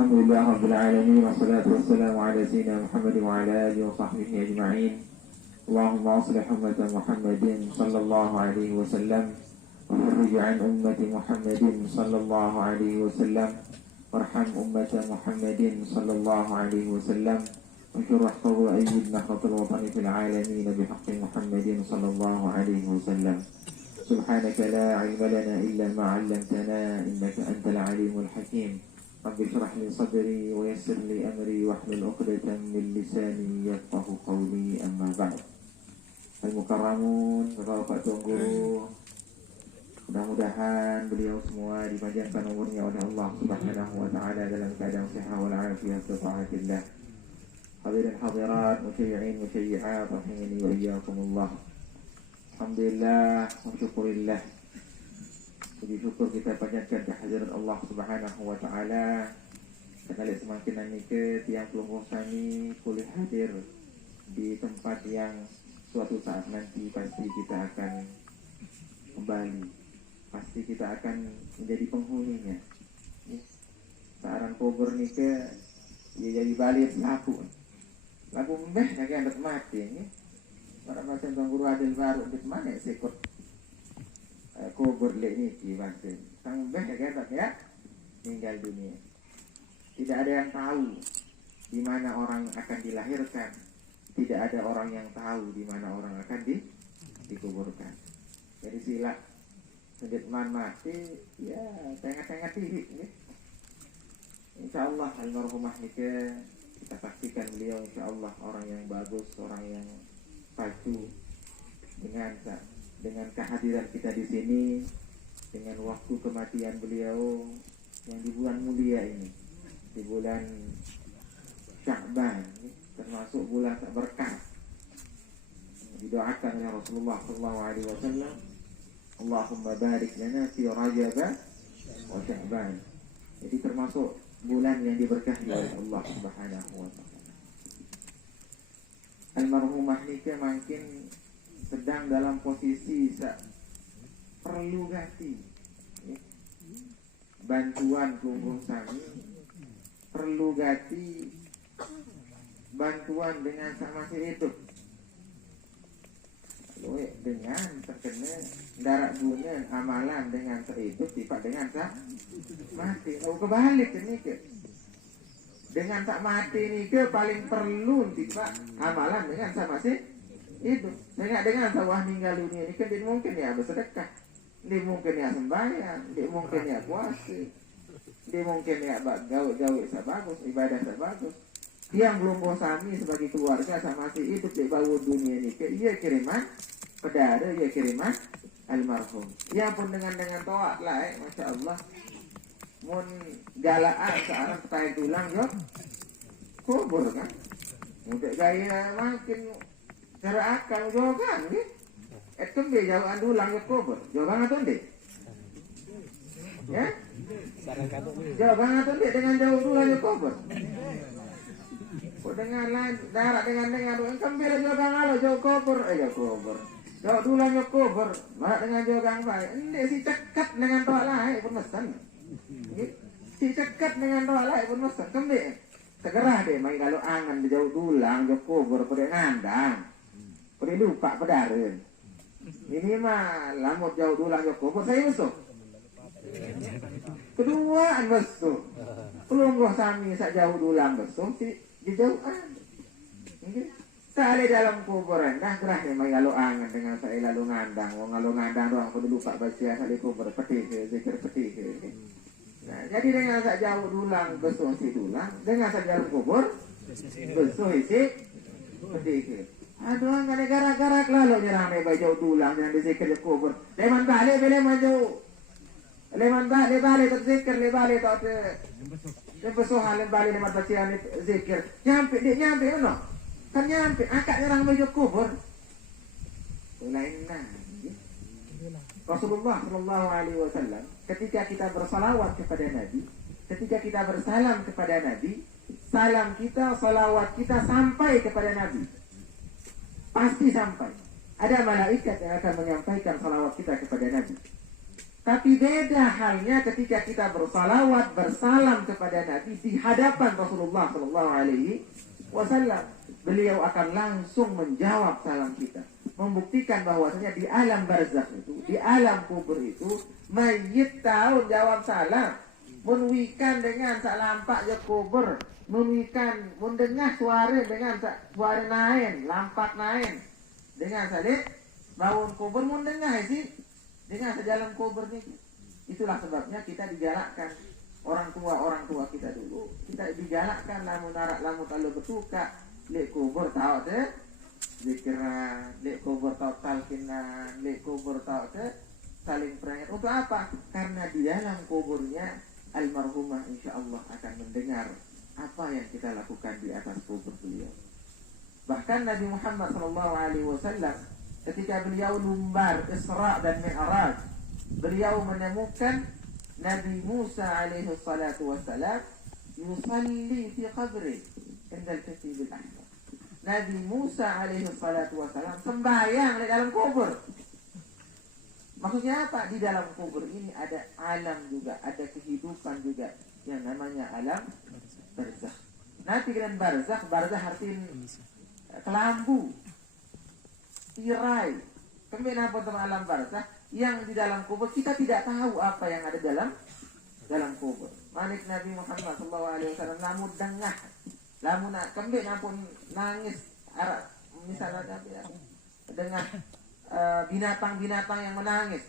Alhamdulillah Rabbil Alamin. Wassalatu wassalamu ala sayyidina Muhammad wa ala alihi wa sahbihi ajma'in. Allahumma aslih ummata Muhammadin sallallahu alaihi wasallam wa farrij an ummati Muhammadin sallallahu alaihi wasallam warham ummata Muhammadin sallallahu alaihi wasallam wa syurah qawwa ayyidna khatul watani fil alamin bihaqqi Muhammadin sallallahu alaihi wasallam. Subhanaka la ilma lana illa ma 'allamtana innaka antal alimul hakim. Rabbi shrah li sadri wa yassir li amri wahlul 'uqdatam min lisani yafqahu qawli, amma ba'd. Al-mukarramun, Bapak Tuan Guru, mudah-mudahan beliau semua dipanjangkan umurnya oleh Allah Subhanahu wa taala dalam keadaan sehat wal afiat wa taatillah. Hadirin hadirat, musyayyi'in musyayyi'at, rahimani wa iyyakumullah. Alhamdulillah wa syukurillah. Puji syukur kita panjatkan kehadirat Allah Subhanahu wa taala. Sekali semakin ke tiang pelungguh kami boleh hadir di tempat yang suatu saat nanti pasti kita akan kembali. Pasti kita akan menjadi penghuninya. Sekarang kubur ni ke ia jadi balik laku. Laku mbeh lagi anak mati ni. Para pasien Tuan Guru Adil baru di mana sekot kubur lek ni pasien. Tang mbeh lagi anak ya tinggal dunia. Tidak ada yang tahu di mana orang akan dilahirkan. Tidak ada orang yang tahu di mana orang akan dikuburkan. Jadi sila sedikman mati, ya tengah-tengah tirik ni. InsyaAllah almarhumah ni kita saksikan beliau insyaAllah orang yang bagus, orang yang pacu dengan kehadiran kita di sini, dengan waktu kematian beliau yang di bulan mulia ini, di bulan Sya'ban, termasuk bulan berkah. Didoakan oleh Rasulullah SAW, Allahumma barik lana fi Rajab wa Sya'ban. Jadi termasuk bulan yang diberkahi oleh Allah Subhanahu wa taala. Almarhumah nikah makin sedang dalam posisi perlu ganti bantuan pelungguh sami, perlu ganti bantuan dengan sama si itu dengan terkena darat guna amalan dengan itu tiba dengan tak mati. Oh kebalik ini ke dengan tak mati ni ke paling perlu tiba amalan dengan sama si itu dengan sawah meninggal dunia ni kan dia mungkin ya bersedekah, dia mungkin ya sembahyang, dia mungkin ya puasa, dia mungkin ya gawe sebagus, ibadah sebagus. Yang belum bosami sebagai keluarga sama si itu di bawah dunia ni ke ia kiriman pedara, ia kiriman almarhum. Ya pun dengan toak lah Masya Allah. Mun galaan sekarang petai tulang yo kubur kan. Mudah gaya makin cara akal jogan ni. Kembe jauhan tulang yo kubur. Jogan atau ndek? Ya? Jogan atau ndek dengan jauh tulang yo kubur. Kok dengan lain darat dengan kembe jogan alo jauh kubur kubur. Jauh tulang yo kubur. Mak dengan jogan baik. Ndek si cekat dengan toak lain pun mesen. Si cekat dengan doa lain pun masa kembe segera deh main kalau angan jauh tulang jauh kubur pada ngandang pada lupa pedaren ini mah lamut jauh tulang jauh kubur saya masuk keduaan masuk pelungguh sami sak jauh tulang masuk si di jauhan sekali dalam kuburan dah gerah deh main kalau angan dengan saya lalu ngandang lalu ngandang doang pada lupa baca sekali kubur peti zikir peti nah, jadi dengan sak jauh tulang besuh si tulang, dengan sak jauh kubur besuh isi pedikir. Aduh, enggak ada gara-gara lalu nyerang nih jauh tulang yang disikir di kubur. Leman balik jauh, leman balik terzikir, balik tak besuhan balik leman bacaan zikir. Nyampe no, kan nyampe akak nyerang jauh kubur. Lainnya. Rasulullah Shallallahu Alaihi Wasallam ketika kita bersalawat kepada Nabi, ketika kita bersalam kepada Nabi, salam kita, salawat kita sampai kepada Nabi, pasti sampai. Ada malaikat yang akan menyampaikan salawat kita kepada Nabi. Tapi beda halnya ketika kita bersalawat, bersalam kepada Nabi di hadapan Rasulullah Sallallahu Alaihi Wasallam. Beliau akan langsung menjawab salam kita, membuktikan bahwasanya di alam barzakh itu, di alam kubur itu, mayit tahu jawab salam, menwikan dengan salam pak je kubur, menwikan mendengar suara dengan suara nain, lampak nain, dengan salib bangun kubur mendengar sih, dengan sejalan kubur ni. Itulah sebabnya kita digalakkan orang tua kita dulu, kita digalakkan lamun narak lamun kalau bersuka lek kubur tahu deh, dikira lek kubur tahu talkinan, lek kubur tahu deh saling peringat. Untuk apa? Karena di dalam kuburnya almarhumah insyaallah akan mendengar apa yang kita lakukan di atas kubur beliau. Bahkan Nabi Muhammad SAW ketika beliau lumbar Isra dan Mi'raj, beliau menemukan Nabi Musa alaihi salatu wassalam yusalli fi qabri inda al-Kathib al-Ahmar. Nabi Musa alaihi salatu wassalam sembahyang di dalam kubur. Maksudnya apa? Di dalam kubur ini ada alam juga, ada kehidupan juga yang namanya alam barzakh. Nanti dengan barzakh artinya kelambu, tirai. Kenapa tentang alam barzakh? Yang di dalam kubur kita tidak tahu apa yang ada dalam kubur. Manik Nabi Muhammad SAW namun dengah, namun nampun nangis arah misalnya dengan binatang-binatang yang menangis.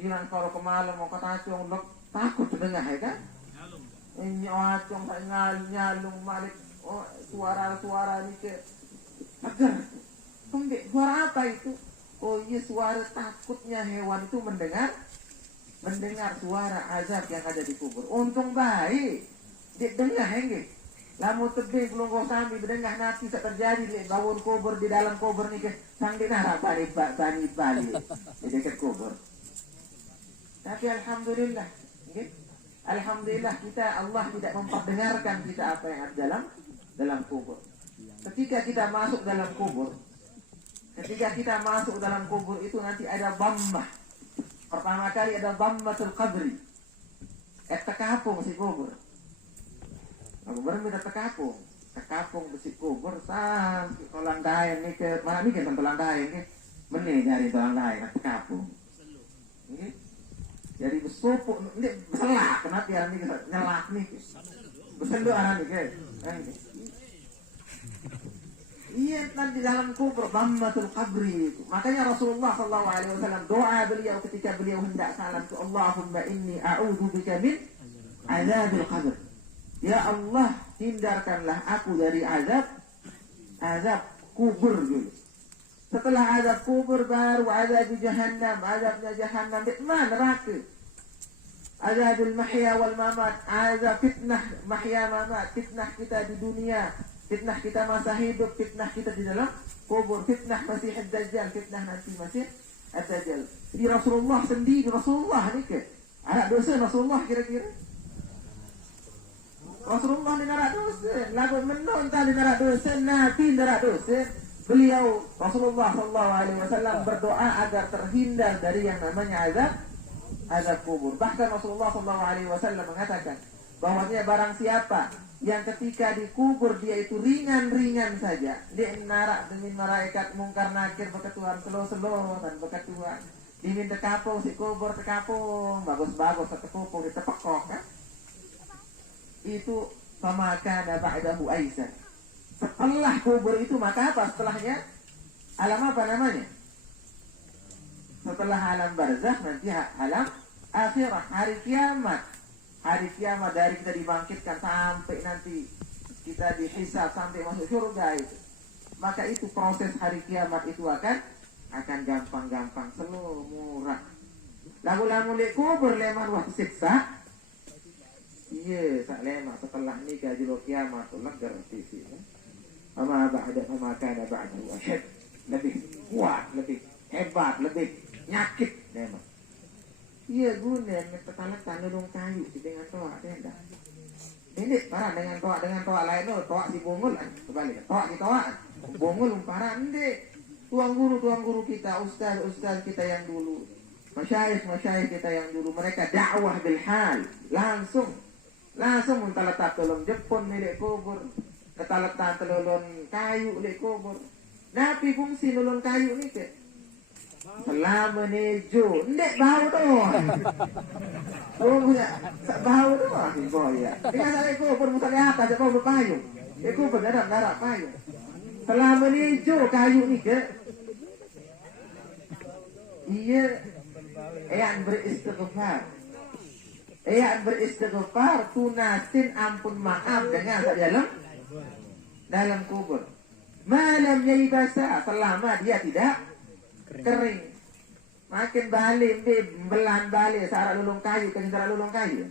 Bilang kalau kemalam mau kata acung takut dengar ya kan? Ini acung nyalung malik suara-suara ni ke agar kembali suara apa itu? Oh iya, suara takutnya hewan itu mendengar suara azab yang ada di kubur. Untung baik dia dengar hengge. Lamun tebing belum kau sambil mendengar nanti terjadi di bangun kubur di dalam kubur ni ke sang dinara bani di dekat kubur. Tapi alhamdulillah, okay? Alhamdulillah kita Allah tidak memperdengarkan kita apa yang ada dalam kubur. Ketika kita masuk dalam kubur itu nanti ada dhammah. Pertama kali ada dhammatul qabri. Tekapung si kubur. Aku berminta tekapung besi kubur sampai tolang daeng ni ke mana ni kan tolang daeng ke. Meni dari tolang daeng tekapung. Ini jadi besupuk ni beselak kenapa ya ni nyelak ni. Besendo arah ni ke. Iya, nanti dalam kubur dhammatul qabri. Makanya Rasulullah SAW doa beliau ketika beliau hendak salam itu, Allahumma inni a'udzubika min azabil qabr. Ya Allah, hindarkanlah aku dari azab kubur dulu. Setelah azab kubur baru azab jahannam, azabnya jahannam di mana neraka. Azabul mahya wal mamat, azab fitnah mahya mamat, fitnah kita di dunia. Fitnah kita masa hidup, fitnah kita di dalam kubur, fitnah Masih Ad-Dajjal, fitnah nanti Masih Ad-Dajjal. Di Rasulullah sendiri, Rasulullah ni ke? Anak dosa Rasulullah kira-kira? Rasulullah ni narak dosa, lagu menonton di narak dosa, Nabi narak dosa. Beliau Rasulullah SAW berdoa agar terhindar dari yang namanya azab kubur. Bahkan Rasulullah SAW mengatakan bahwasanya barang siapa yang ketika dikubur dia itu ringan-ringan saja, dia narak dengan malaikat mungkar nakir berketuhan selo-selo dan berketuhan diminta tekapung si kubur tekapung bagus-bagus tekapung ditepekok kan? Itu pemaka ba'dahu aisyah. Setelah kubur itu maka apa? Setelahnya alam apa namanya? Setelah alam barzakh nanti alam akhirah, hari kiamat. Hari kiamat dari kita dibangkitkan sampai nanti kita dihisab sampai masuk surga itu. Maka itu proses hari kiamat itu akan gampang-gampang, slow, murah. Lagu-lagu lek kubur leman waktu siksa. Iya, sak lema setelah nikah jilo kiamat tu legar sisi. Ama kana ba'dahu asyad. Lebih kuat, lebih hebat, lebih nyakit leman. Iya guna ketalat tanudung kayu di dengan toa tenda. Ini parah dengan toa lain loh, toa si bongol kebalik. Toa di toa bongol parah ende. Tuang guru kita, ustaz kita yang dulu masyayikh kita yang dulu mereka dakwah bil hal, langsung mentaletak tolong Jepun milik kubur, ketaletak telulun kayu milik kubur. Nabi fungsi nulun kayu ni ke selama nejo, ndek bau doang. Oh punya bau doang sih boy ya. Dia saya kubur musalnya atas kubur payung. Kubur darat payung. Selama nejo kayu ni ke iya yang beristighfar tunasin ampun maaf dengan dalam kubur. Malam jadi basah selama dia tidak kering. Makin balik belan balik sarak lulung kayu kan sarak lulung kayu.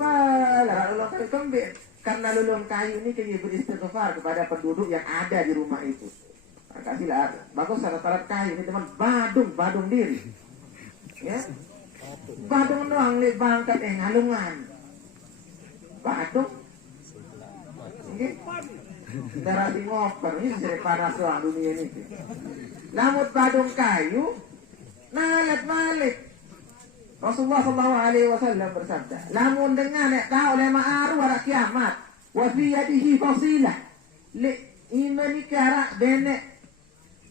Sarak lulung kayu kembali karena lulung kayu ini kita beristighfar kepada penduduk yang ada di rumah itu. Kasihlah bagus sarat kayu ini teman badung diri. Ya. Badung doang li bangkat ngalungan. Badung. Nggih. Darah di ngoper ini jadi panas doang dunia ini. Lamut badung kayu nalat balik. Rasulullah SAW bersabda, lamun dengan nek tahu le ma'aru wara kiamat, wa fi yadihi fasilah. Li imani kara bene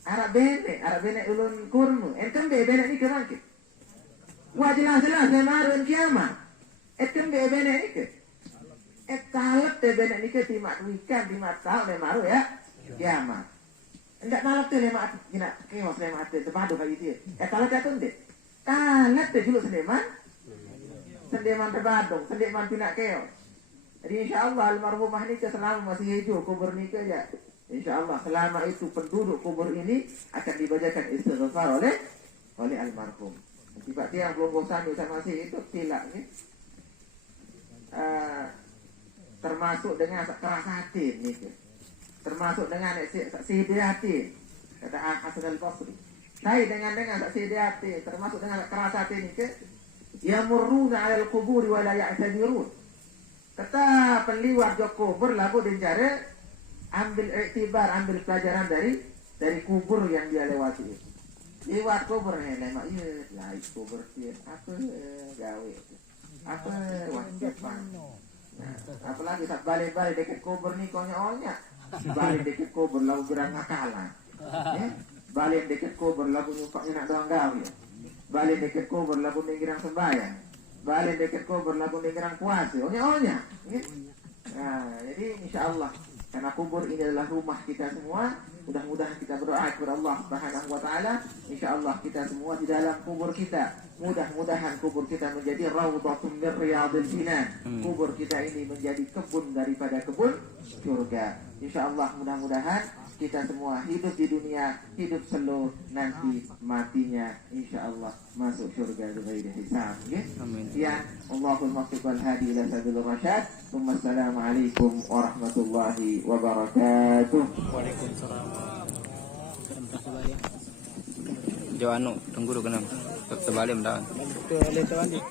Arab bene ulun kurmu. Entam be bene ni kerangkit. Wah jelas le ma'aru kiamat. Entam be bene ni ke. Talap te bene ni ke timak wikan timak tahu le ma'aru ya kiamat. Enggak talap te le ma'at gina kewas le ma'at te tepadu kali dia. Talap te tunde. Talap te dulu sendeman terbadung, sendeman pinak keos. Jadi insyaallah almarhumah ni selama masih hidup kubur ni ke ya. Insyaallah selama itu penduduk kubur ini akan dibacakan istighfar oleh almarhum. Tiba dia yang belum bosan sama masih itu tilak ni. Termasuk dengan keras hati ni ke. Termasuk dengan sihir hati. Kata Hasan al-Basri. Saya dengan saksi hati, termasuk dengan keras hati ini ke, yamurruna 'alal quburi wa la ya'tadirun. Kata penliwat jok kubur lagu dincari ambil iktibar, ambil pelajaran dari kubur yang dia lewati. Liwat kubur mak iya lah kubur dia apa gawe. Apa wajiban. Nah, apalagi saat balik-balik dekat kubur ni konya-onya. Balik dekat kubur lagu gerang ngakalan. Ya. Balik dekat kubur lagu nyumpaknya nak doang gawe. Balik dekat kubur lagu ningirang sembahyang. Balik dekat kubur lagu ningirang puasa. Onya-onya. Nah, jadi insyaallah karena kubur ini adalah rumah kita semua, mudah-mudahan kita berdoa kepada Allah Subhanahu wa taala, insyaallah kita semua di dalam kubur kita, mudah-mudahan kubur kita menjadi raudhatun min riyadil jinan. Kubur kita ini menjadi kebun daripada kebun surga. Insyaallah mudah-mudahan kita semua hidup di dunia, hidup slow, nanti matinya insyaallah masuk surga dengan hisab. Amin. Ya, Allahul muwaffiq wal hadi ila sabilir rasyad. Wassalamualaikum warahmatullahi wabarakatuh. Waalaikumsalam. Jo anu, tunggu dulu kenapa? Terbalik mendawan. Betul, terbalik.